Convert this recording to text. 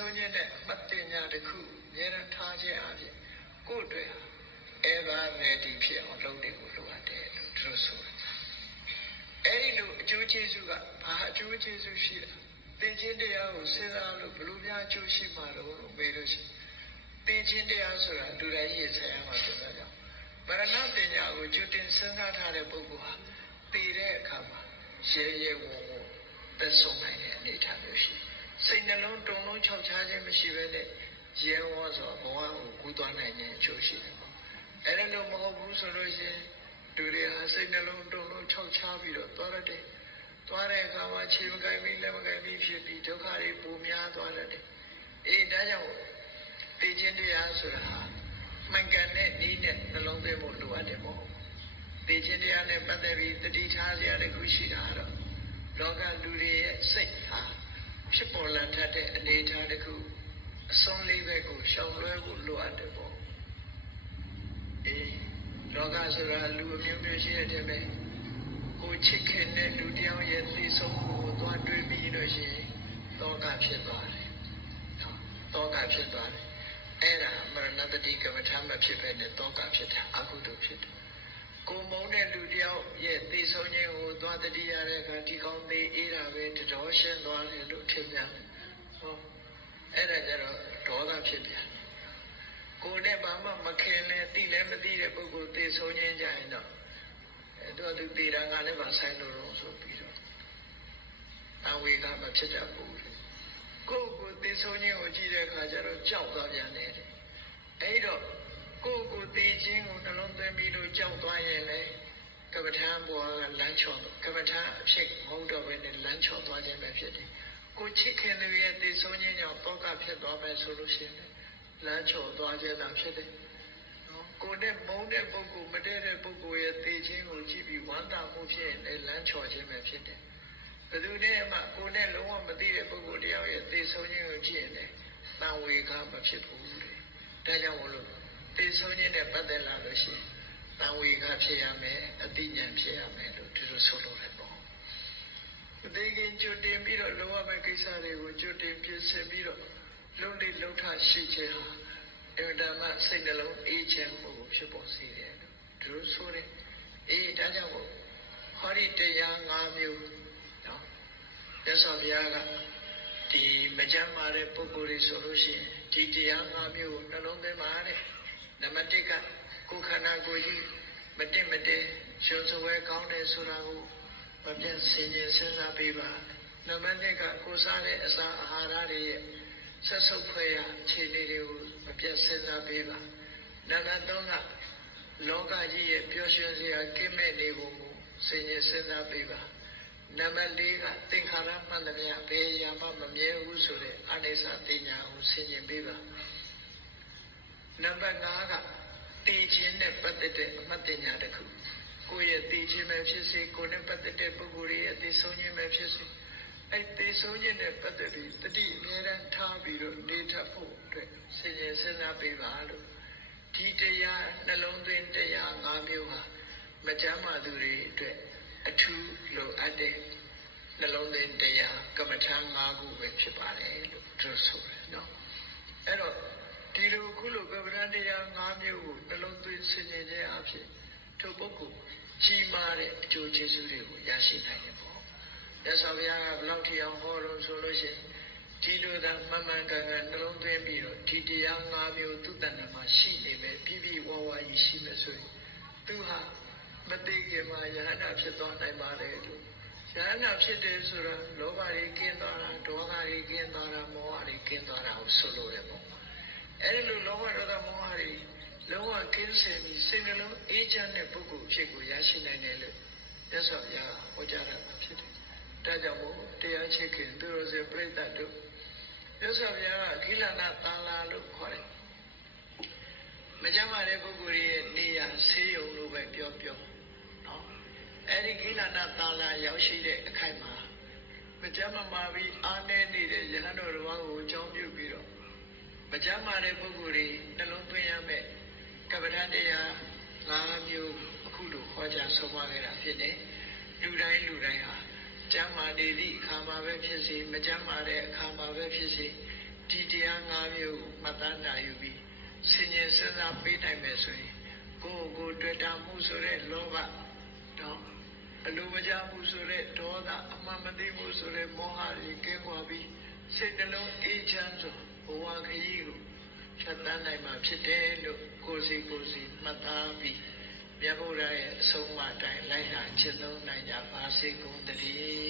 ဆုံးခြင်းနဲ့အမှတ်တင်ညာတစ်ခုအများအားထားခြင်းအပြင်ကိုယ်တွေever ready ဖြစ်အောင်လုပ်နေကိုလိုအပ်တယ်လို့သူတို့ဆိုတယ်အဲ့ဒီလိုအကျိုးကျေးဇူးကဘာအကျိုးကျေးဇူးရှိလဲသင်ခြင်းတရားကိုစဉ်းစားလို့ဘယ်လိုများအကျိုးရှိမှာလို့မေးလို့ရှိရင်သင်ခြင်းတရားဆိုတာလူတိုင်းရည်ဆိုင်ရမှာဆိုတော့ကြောင့်ဗရဏပညာကိုကျွတ်တင်စဉ်းစားထားတဲ့ပုဂ္ဂိုလ်ဟာသိတဲ့အခါမှာရဲရဲဝံ့ဝံ့သက်ဆုံးနိုင်တဲ့အနေအထားမျိုးရှိစိတ်နှလုံးတုန်လုံးခြောက်ခြားခြင်းမရှိဘဲနဲ့ရဲဝံ့စွာဘဝကိုကူးသွားနိုင်ခြင်းအကျိုးရှိတယ်ပေါ့အဲ့ဒါလို့မဟုတ်ဘူးဆိုလို့ရှိရင်လူတွေဟာစိတ်နှလုံးတုန်လုံးခြောက်ခြားပြီးတော့သွားတဲ့အခါမှာခြေမကိုင်ပြီးလက်မကိုင်ပြီးဖြစ်ပြီးဒုက္ခတွေပိုများသွားတယ်အေးဒါကြောင့်သိခြင်းတရားဆိုတာဟာမှန်ကန်တဲ့နည်းနဲ့နှလုံးသွင်းဖို့လိုအပ်တယ်ပေါ့သိခြင်းတရားနဲ့ပတ်သက်ပြီးတတိထားစရာတခုရှိတာတော့လောကလူတွေရဲ့စိတ်ဟာဖြစ်ပေါ်လာတတ်တဲ့အနေအထားတခုအစွန်းလေးပဲကိုရှောင်လွှဲဖို့လိုအပ်တယ်ပေါ့အေးလောကဆိုတာလူအမျိုးမျိုးရှိတဲ့ပဲကိုချစ်ခင်တဲ့လူတယောက်ရဲ့သိဆုံးမှုကိုသွားတွေးပြီးလို့ရှိရင်တောကဖြစ်သွားတယ်တောကဖြစ်သွားတယ်အဲ့ဒါမရဏတတိကမ္မထာမဖြစ်ပဲနဲ့တောကဖြစ်တာအကုသိုလ်ဖြစ်တယ်ကိုမုန်းတဲ့လူတယောက်ရဲ့သိဆုံးခြင်းကိုသွားတတိရတဲ့အခါဒီကောင်းသေးအေးတာပဲတတော်ရှင်းသွားတယ်လို့ထင်များတယ်ဟောအဲ့ဒါကြတော့ဒေါသဖြစ်ပြန်ကိုနဲ့ဘာမှမခင်လဲသိလဲမသိတဲ့ပုဂ္ဂိုလ်သိဆုံးခြင်းကြရင်တော့သူတည်တာငါလည်းမဆိုင်လို့ဆိုပြီးတော့အဝေကမဖြစ်တတ်ဘူးကိုယ်သိဆုံးခြင်းကိုကြည့်တဲ့အခါကျတော့ကြောက်သွားပြန်တယ်အဲ့တော့ကိုယ်သိခြင်းကိုနှလုံးသွင်းပြီးတော့ကြောက်သွားရင်လေကပ္ပထာဘောကလမ်းချော်ကပ္ပထာအဖြစ်မဟုတ်တော့ဘဲနဲ့လမ်းချော်သွားခြင်းပဲဖြစ်တယ်ကိုချစ်ခင်သူရဲ့သိဆုံးခြင်းကြောင့်တောကဖြစ်သွားမယ်ဆိုလို့ရှိရင်လမ်းချော်သွားခြင်းသာဖြစ်တယ်ကိုနဲ့မုန်းတဲ့ပုဂ္ဂိုလ်မတည့်တဲ့ပုဂ္ဂိုလ်ရဲ့သိခြင်းကိုကြည့်ပြီးဝမ်းသာမှုဖြစ်ရင်လည်းလမ်းချော်ခြင်းပဲဖြစ်တယ်ဘယ်သူနဲ့မှကိုနဲ့လုံးဝမသိတဲ့ပုဂ္ဂိုလ်တယောက်ရဲ့သိဆုံးခြင်းကိုကြည့်ရင်လည်းတန်ဝေကမဖြစ်ဘူးလေဒါကြောင့်မလို့သိဆုံးခြင်းနဲ့ပတ်သက်လာလို့ရှိရင်တန်ဝေကဖြစ်ရမယ်အသိဉာဏ်ဖြစ်ရမယ်လို့ဒီလိုဆိုလို့ရပေါ့အသေးခင်ကြိုတင်ပြီးတော့လောကမဲ့ကိစ္စတွေကိုကြိုတင်ပြင်ဆင်ပြီးတော့လုံလေလုံထရှိခြင်းဟာအမှန်မှစိတ်နှလုံးအေးချမ်းမှုကိုဖြစ်ပေါ်စေတယ်လို့ဒီလိုဆိုတယ်အေးဒါကြောင့်မို့ဟောဒီတရား၅မျိုးနော်ရသော်ဘုရားကဒီမကြမ်းမာတဲ့ပုဂ္ဂိုလ်တွေဆိုလို့ရှိရင်ဒီတရား၅မျိုးကိုနှလုံးသွင်းပါတဲ့နံပါတ်၁ကကိုယ်ခန္ဓာကိုယ်ကြီးမတင့်မတဲရှုံးစွဲကောင်းတယ်ဆိုတာကိုမပြတ်ဆင်ခြင်စဉ်းစားပေးပါနံပါတ်၂ကကိုယ်စားတဲ့အစာအာဟာရတွေရဲ့ဆက်ဆုပ်ဖွယ်ရာအခြေအနေတွေကိုမပြတ်စဉ်းစားပေးပါနံပါတ်3ကလောကကြီးရဲ့ပျော်ရွှင်စရာကိမဲ့နေပုံကိုစဉ်းကျင်စဉ်းစားပေးပါနံပါတ်4ကသင်္ခါရမှန်သမျှဘယ်ရာမှမမြဲဘူးဆိုတဲ့အနိစ္စတင်ညာကိုစဉ်းကျင်ပေးပါနံပါတ်5ကတည်ခြင်းနဲ့ပတ်သက်တဲ့အမှတ်တင်ညာတစ်ခုကိုယ့်ရဲ့တည်ခြင်းပဲဖြစ်စေကိုယ်နဲ့ပတ်သက်တဲ့ပုဂ္ဂိုလ်ရဲ့တည်ဆုံးခြင်းပဲဖြစ်စေအဲ့တည်ဆုံးခြင်းနဲ့ပတ်သက်ပြီးတတိအမြဲတမ်းထားပြီးတော့နေထဖို့အတွက်စဉ်းကျင်စဉ်းစားပေးပါလို့ဒီတရားနှလုံးသွင်းတရား၅မျိုးဟာမကြမ်းမာသူတွေအတွက်အထူးလိုအပ်တဲ့နှလုံးသွင်းတရားကမ္မထာ၅ခုပဲဖြစ်ပါတယ်လို့သူဆိုတယ်နော်အဲ့တော့ဒီလိုခုလိုကမ္မထာတရား၅မျိုးကိုနှလုံးသွင်းစဉ်းကျင်ခြင်းအဖြစ်ထိုပုဂ္ဂိုလ်ကြီးမားတဲ့အကျိုးကျေးဇူးတွေကိုရရှိနိုင်တယ်ပေါ့ရသော်ဘုရားကဘယ်လောက်ထိအောင်ဟောလို့ဆိုလို့ရှိရင်ဒီလိုသာမှန်မှန်ကန်ကန်နှလုံးသွင်းပြီးတော့ဒီတရား၅မျိုးသူ့တဏ္ဍာမှာရှိနေမယ်ပြည့်ပြည့်ဝဝကြီးရှိမယ်ဆိုရင်သူဟာမသိခင်မှာယဟနာဖြစ်သွားနိုင်ပါလေလို့ယဟနာဖြစ်တယ်ဆိုတာလောဘတွေကင်းသွားတာဒေါသတွေကင်းသွားတာမောဟတွေကင်းသွားတာကိုဆိုလိုတယ်ပေါ့အဲဒီလိုလောဘဒေါသမောဟတွေလောကကင်းစင်ပြီးစိတ်နှလုံးအေးချမ်းတဲ့ပုဂ္ဂိုလ်ဖြစ်ကိုရရှိနိုင်တယ်လို့မြတ်စွာဘုရားဟောကြားတာဖြစ်တယ်ဒါကြောင့်မို့တရားချစ်ခင်သူတို့စေပြိတ္တတို့မြတ်စွာဘုရားကခိလနာသံလာလို့ခေါ်တယ်မကြမ်းပါတဲ့ပုဂ္ဂိုလ်ရဲ့နေရာဆေးရုံလို့ပဲပြောနော်အဲ့ဒီခိလနာသံလာရောက်ရှိတဲ့အခိုက်မှာမကြမ်းမာပြီးအားနည်းနေတဲ့ယဟန်တော်တစ်ပါးကိုအကြောင်းပြုပြီးတော့မကြမ်းမာတဲ့ပုဂ္ဂိုလ်တွေနှလုံးသွင်းရမယ်ကပ္ပထာတရား၅မျိုးအခုလိုဟောကြားဆုံးမခဲ့တာဖြစ်တယ်လူတိုင်းဟာကျမ်းမာနေသည့်အခါမှာပဲဖြစ်စေမကျမ်းမာတဲ့အခါမှာပဲဖြစ်စေ ဒီတရား၅မျိုးကိုမှတ်သားနိုင်ယူပြီးဆင်ញင်စဉ်းစားပေးနိုင်မယ်ဆိုရင်ကိုယ်ကိုတွေ့တာမှုဆိုတဲ့လောဘတော့အလိုမကျမှုဆိုတဲ့ဒေါသအမှန်မသိမှုဆိုတဲ့မောဟတွေကင်းကွာပြီးစိတ်နှလုံးအေးချမ်းစွာဘဝခရီးကိုဖြတ်သန်းနိုင်မှာဖြစ်တယ်လို့ကိုယ်စီမှတ်သားပြီးမြတ်ဗုဒ္ဓရဲ့အဆုံးအမတိုင်းလိုက်နာကျင့်သုံးနိုင်ကြပါစေကုန်သတည်း